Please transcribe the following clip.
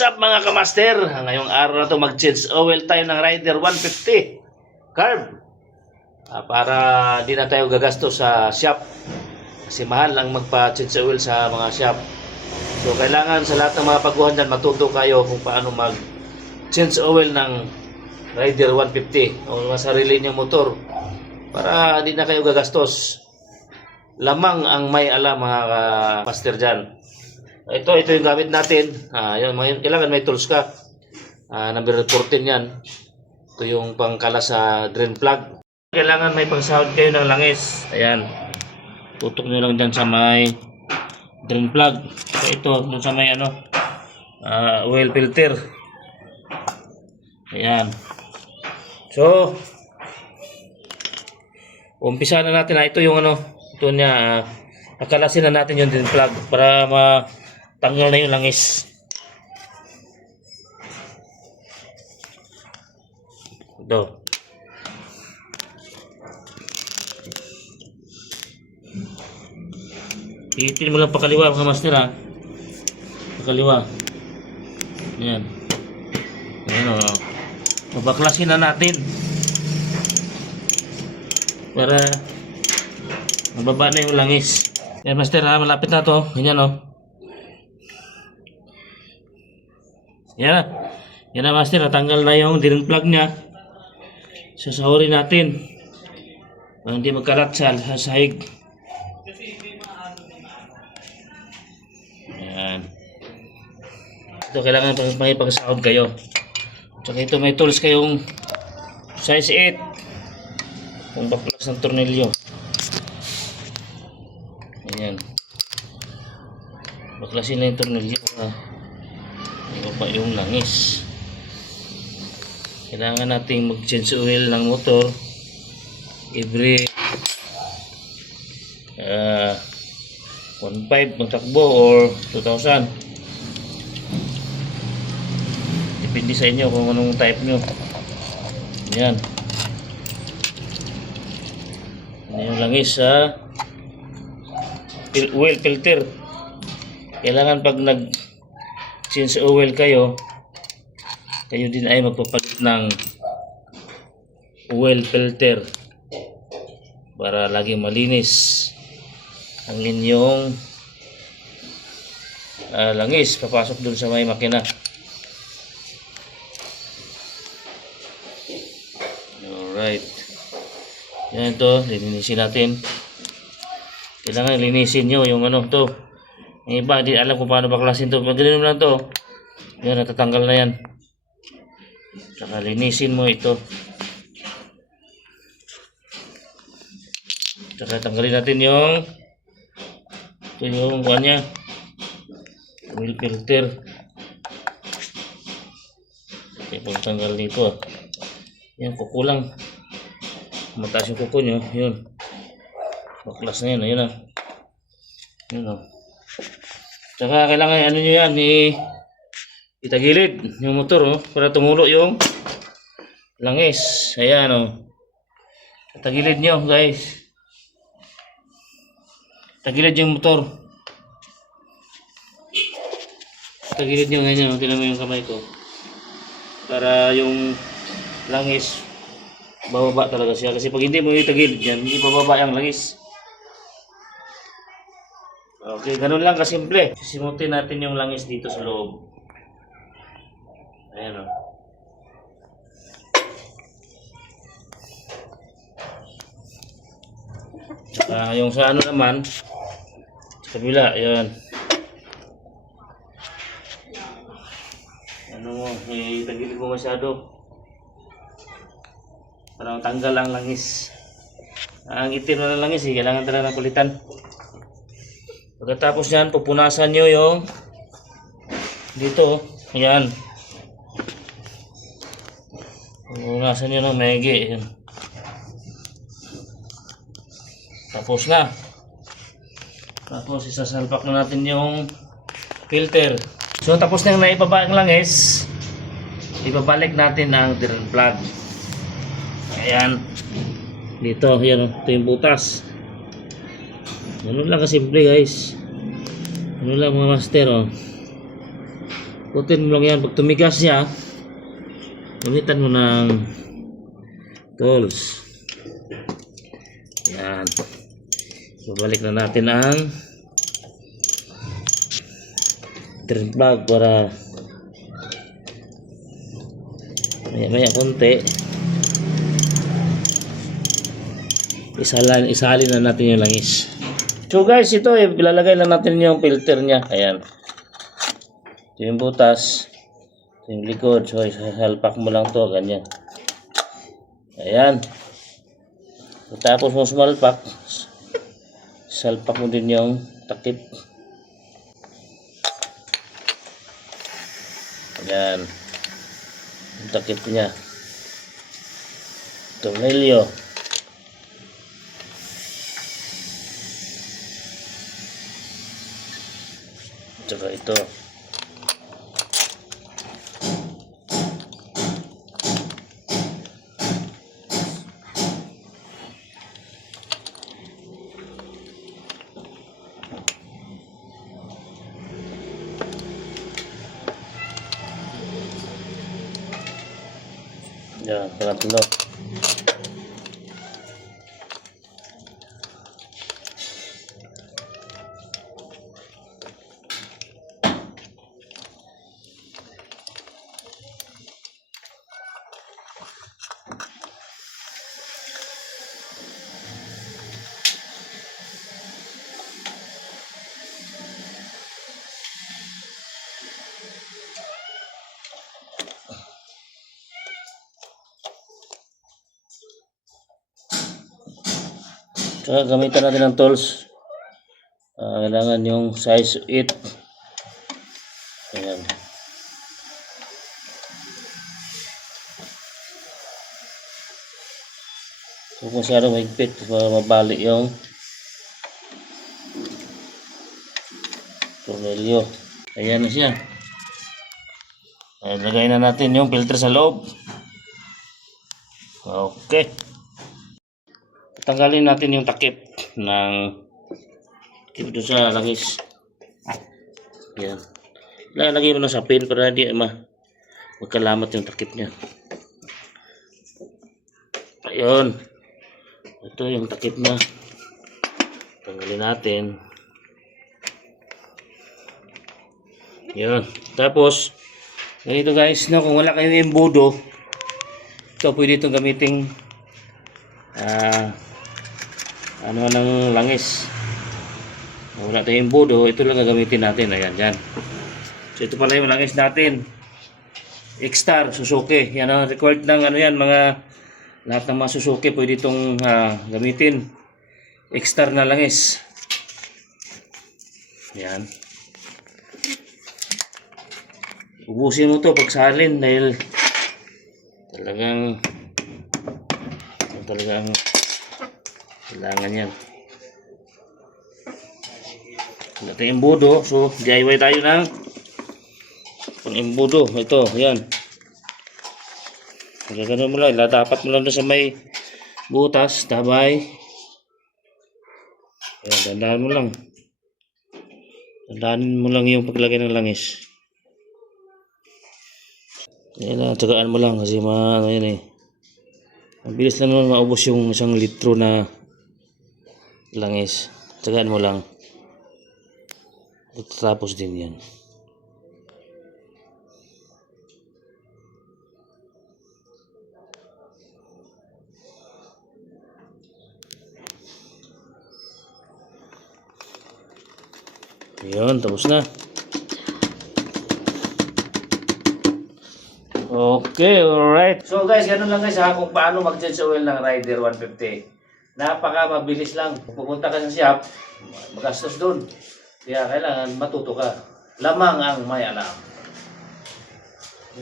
What's up mga kamaster? Ngayong araw na to mag-change oil tayo ng Rider 150 carb para di na tayo gagasto sa shop kasi mahal ang magpa-change oil sa mga shop. So kailangan sa lahat ng mga pagkuhan dyan matuto kayo kung paano mag-change oil ng Rider 150 o sarili niyong motor para di na kayo gagastos. Lamang ang may alam mga master dyan. Ito yung gamit natin. Kailangan may tools ka. Number 14 yan. Ito yung pangkala sa drain plug. Kailangan may pangsahod kayo ng langis. Ayan. Tutok nyo lang dyan sa may drain plug. Ito, dun sa may oil filter. Ayan. So, umpisa na natin. Ito yung ito niya. Akalasin na natin yung drain plug para tanggal na yung langis. Ito. Iitin mo lang pakaliwa mga master ha. Pakaliwa. Ayan. Ayan o. Mabaklasin na natin. Para mababa na yung langis. Ayan master ha. Malapit na to. Ganyan o. Yan na. Yan na master, natanggal na yung drain plug niya. Sasahurin natin para hindi magkalat sa sahig. Yan. Ito kailangan may pagsahod kayo. Tsaka ito may tools kayong size 8 kung baklas ng tornilyo. Ayan. Baklasin na yung tornilyo ibaba yung langis. Kailangan nating mag-change oil ng motor every 1.5 magtakbo or 2,000. Depende sa inyo kung anong type nyo. Yan. Yan yung langis sa oil filter. Kailangan pag change oil kayo din ay magpapalit ng oil filter para lagi malinis ang inyong langis papasok dun sa may makina. Alright, yan to, linisin natin. Kailangan linisin nyo yung to. Yung iba, di alam kung paano baklasin to. Magaling lang to. Yan, natatanggal na yan. Saka linisin mo ito. Saka tanggalin natin yung kuha niya. Oil filter. Okay, pagtanggal nito. Yan, kuko lang. Mataas yung kuko nyo. Yun. Baklas na yan. Ayun na. Yun o. Saka kailangan nyo yan itagilid yung motor para tumulo yung langis. Ayan tagilid nyo guys. Tagilid yung motor. Tagilid nyo ganyan. Tignan mo yung kamay ko. Para yung langis bababa talaga siya. Kasi pag hindi mo itagilid yan, hindi bababa yung langis. Okay, ganun lang kasimple. Sisimutin natin yung langis dito sa loob. Ayan Saka yung sa naman, sa kabila, ayan. Itagilid mo masyado. Parang tanggal ang langis. Ang itim na langis kailangan talaga ng kulitan. Pagkatapos yan, pupunasan nyo yung dito, ayan. Pupunasan nyo ng maigi. Ayan. Tapos na. Tapos isasalpak na natin yung filter. So tapos na yung naibaba ang langis, ibabalik natin ang drain plug. Ayan. Dito, ayan ito yung butas. Ganun lang kasimple guys. Ano lang mga master Putin mo lang yan. Pag tumigas siya, gamitan mo ng tools. Yan. Babalik na natin ang drain plug para maya konti isalin na natin yung langis. So guys, ito ilalagay lang natin yung filter nya. Ayan. Ito yung butas. Ito yung likod. So isalpak mo lang to ganyan. Ayan. Tapos mo sumalpak, salpak mo din yung takip. Ayan. Yung takip niya. Tornilyo. Tsaka ito. Yan, pangatlo. So, gamitan natin ng tools. Kailangan yung size 8. Ayan. So, kung masyadong mahigpit, mabali yung tornilyo. Ayan na siya. Ayan, lagay na natin yung filter sa loob. Okay. Tanggalin natin yung takip ng dito sa langis. Yan. Lagay mo na sa pin para hindi magkalamat yung takip niya. Ayun. Ito yung takip na. Tanggalin natin. Yun. Tapos, ganito guys, no, kung wala kayong embudo, ito pwede itong gamiting ano ng langis. Wala tayong embudo, ito lang gagamitin natin. Ayan, yan. So ito pala yung langis natin. X-Star, Suzuki. Yan ang required ng ano yan, mga lahat ng mga Suzuki pwede itong gamitin. X-Star na langis. Yan. Ubusin mo to pag salin dahil talagang kailangan yan. Wala tayong embudo, so DIY tayo ng pang-embudo. Ito, yan. Gagano mo lang, ilatapat mo lang doon sa may butas, tabay. Ayan, dandaan mo lang. Dandaanin mo lang yung paglagay ng langis. Ayan na, tsagaan mo lang kasi ano yan eh. Ang bilis lang naman maubos yung 1 litro na langis. Tsagaan mo lang. Tapos din yan. Yun, tapos na. Okay, alright. So guys, ganun lang guys kung paano mag-change oil ng Rider 150. Napaka mabilis lang. Kung pupunta ka sa shop, magastos dun. Kaya kailangan matuto ka. Lamang ang may alam.